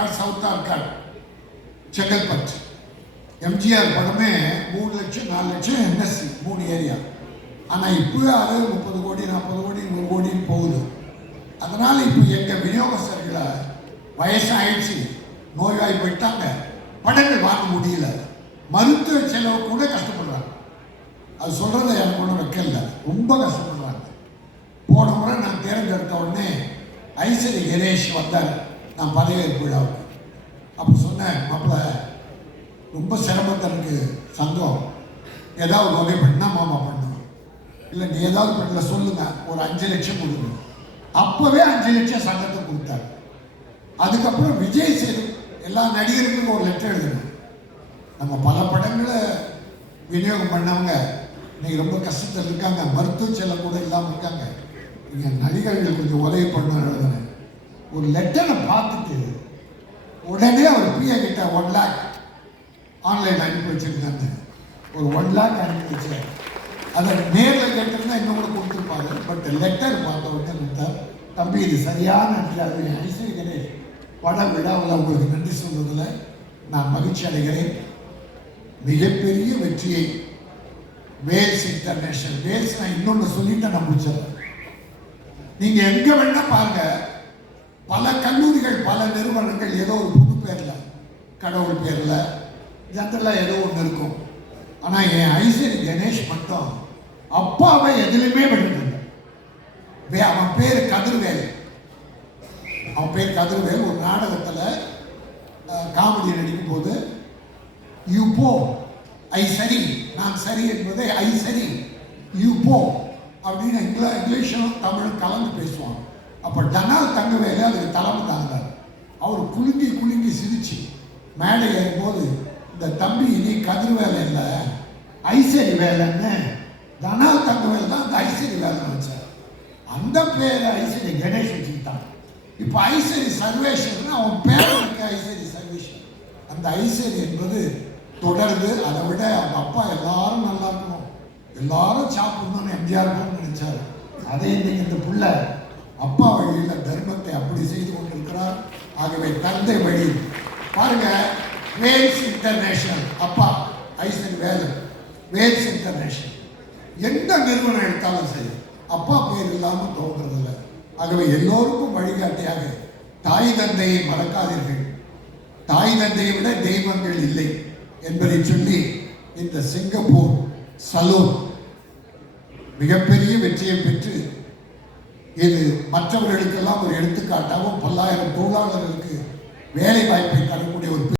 South Arcot Chengalpattu MGR படமே மூணு லட்சம் நாலு லட்சம் என்எஸ்சி மூணு ஏரியா. ஆனால் இப்போ அது முப்பது கோடி நாற்பது கோடி நூறு கோடின்னு போகுது. அதனால் இப்போ எங்கள் விநியோகஸ்தர்களை வயசாயிடுச்சு. நோய்வாய் போயிட்டாங்க. படங்கள் வாங்க முடியல. மருத்துவ செலவு கூட கஷ்டப்படுறாங்க. அது சொல்கிறத எனக்கு ஒன்றும் வைக்கல. ரொம்ப கஷ்டப்படுறாங்க. போன முறை நான் தேர்ந்தெடுத்த உடனே ஐஸ்வரி கணேஷ் வந்தார். நான் பதவியேற்பு விழாவுக்கு. அப்போ சொன்னேன் மாப்பிள்ள ரொம்ப சிரமத்தரருக்கு சங்கம். ஏதாவது உதவி பண்ணால் மாமா பண்ணும் இல்லை நீ ஏதாவது பண்ணல சொல்லுங்கள் ஒரு அஞ்சு லட்சம் கொடுங்க. அப்போவே அஞ்சு லட்சம் சங்கத்தை கொடுத்தாரு. அதுக்கப்புறம் விஜய் சேது எல்லா நடிகருக்கும் ஒரு லெட்டர் எழுதணும் நம்ம பல படங்களை விநியோகம் பண்ணவங்க இன்னைக்கு ரொம்ப கஷ்டத்தில் இருக்காங்க. மருத்துவ செலவு கூட இல்லாமல் இருக்காங்க. நீங்கள் நடிகர்கள் கொஞ்சம் உதவி பண்ண எழுதுனேன் ஒரு லெட்டரை பார்த்துட்டு உடனே அவர் பிரியா கிட்ட ஒன் லேக் ஆன்லைன் அனுப்பி வச்சிருந்தாங்க. ஒரு ஒன் லேக் அனுப்பி வச்சேன் அதை நேரில் கேட்டிருந்தா இன்னும் கூட கொடுத்துருப்பாரு. பட் லெட்டர் பார்த்த உடனே கொடுத்தார் தம்பி இது சரியான நன்றி அது ஐஸ்வரி கணேஷ் பட விழாவில் உங்களுக்கு நன்றி சொல்வதில் நான் மகிழ்ச்சி அடைகிறேன். மிகப்பெரிய வெற்றியை வேல்ஸ் இன்டர்நேஷனல். வேல்ஸ் நான் இன்னொன்று சொல்லிட்டு நான் முடிச்சிடறேன். நீங்கள் எங்கே வேணால் பாருங்கள் பல கல்லூரிகள் பல நிறுவனங்கள் ஏதோ ஒரு புது பேரில் கடவுள் பேரில் ஜென்ரலாக ஏதோ ஒன்று இருக்கும். ஆனால் என் ஐசரி கணேஷ் மட்டும் அப்பாவை எதுலையுமே விடுறது அவன் பேர் கதிர்வேல். அவன் பேர் கதிர்வேல். ஒரு நாடகத்தில் காமெடி நடிக்கும் போது யூ போ ஐ சரி நான் சரி என்பதை ஐ சரி யூ போ அப்படின்னு இங்கிலீஷும் தமிழும் கலந்து பேசுவாங்க. அப்போ டனால் தங்கவேலு அதுக்கு தலைமை தாங்கினார். அவர் குலுங்கி குலுங்கி சிரிச்சு மேடை ஏறும்போது இந்த தம்பி இனி கதிர் வேலை இல்லை ஐசரி வேலைன்னு டனால் தங்கவேல் தான் அந்த ஐசரி வேலை வச்சார். அந்த பேரை ஐசரி கணேஷ் வச்சுக்கிட்டான். இப்போ ஐசரி சர்வேஷன் அவன் பேரனுக்கு ஐசரி சர்வேஷன் அந்த ஐசரி என்பது தொடருது அதை விட அவங்க அப்பா எல்லாரும் நல்லா இருக்கணும். எல்லாரும் சாப்பிடணும்னு எம்ஜிஆர் நினைச்சாரு. அதை இன்னைக்கு இந்த பிள்ளை அப்பா வழியில் தர்மத்தை அப்படி செய்து கொண்டிருக்கிறார். ஆகவே தந்தை வழி. பாருங்க வேல்ஸ் இன்டர்நேஷனல் அப்பா ஐசன் வேலன் வேல்ஸ் இன்டர்நேஷனல் எந்த நிறுவனம் எடுத்தாலும் சரி அப்பா பேர் இல்லாமல் தோன்றதில்லை. ஆகவே எல்லோருக்கும் வழிகாட்டியாக தாய் தந்தையை மறக்காதீர்கள். தாய் தந்தையை விட தெய்வங்கள் இல்லை என்பதை சொல்லி இந்த சிங்கப்பூர் சலூன் மிகப்பெரிய வெற்றியை பெற்று இது மற்றவர்களுக்கெல்லாம் ஒரு எடுத்துக்காட்டாகவும் பல்லாயிரம் தொழிலாளர்களுக்கு வேலை வாய்ப்பை தரும்